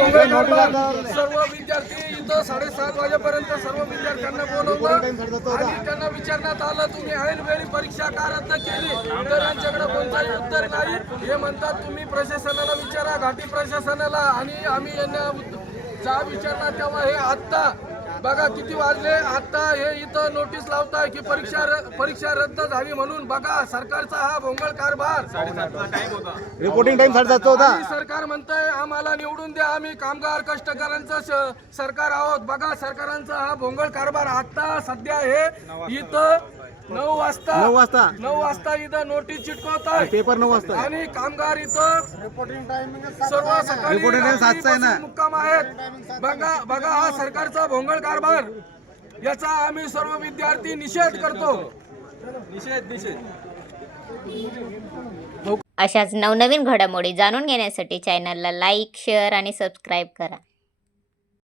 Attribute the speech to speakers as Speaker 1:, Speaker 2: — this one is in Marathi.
Speaker 1: सर्व विद्यार्थी इथं साडेसात वाजेपर्यंत सर्व विद्यार्थ्यांना बोलवलं. आणि त्यांना विचारण्यात आलं तुम्ही ऐन वेळी परीक्षा का रद्द केली तर यांच्याकडे कोणताही उत्तर नाही. हे म्हणतात तुम्ही प्रशासनाला विचारा घाटी प्रशासनाला. आणि आम्ही यांना जा विचारणार तेव्हा हे आत्ता बघा किती वाजले. आता हे इथं नोटीस लावताय की परीक्षा परीक्षा रद्द झाली म्हणून बघा सरकारचा हा भोंगळ कारभार.
Speaker 2: रिपोर्टिंग टाइम साडेसातचा होता.
Speaker 1: सरकार म्हणतंय आम्हाला निवडून द्या. आम्ही कामगार कष्टकऱ्यांचं सरकार आहोत. बघा सरकारांचा हा भोंगळ कारभार आता सध्या हे इथं नऊ वाजता
Speaker 2: नऊ वाजता.
Speaker 1: नऊ वाजता इथं नोटीस चिटकवत आहे
Speaker 2: पेपर नऊ वाजता.
Speaker 1: आणि कामगार इथं सर्व सकाळी
Speaker 2: सातचा आहे ना?
Speaker 1: मुक्काम आहेत. बघा बघा हा सरकारचा भोंगळ कारभार याचा आम्ही सर्व विद्यार्थी निषेध करतो. निषेध निषेध.
Speaker 3: अशाच नवनवीन घडामोडी जाणून घेण्यासाठी चॅनलला लाईक शेअर आणि सबस्क्राईब करा.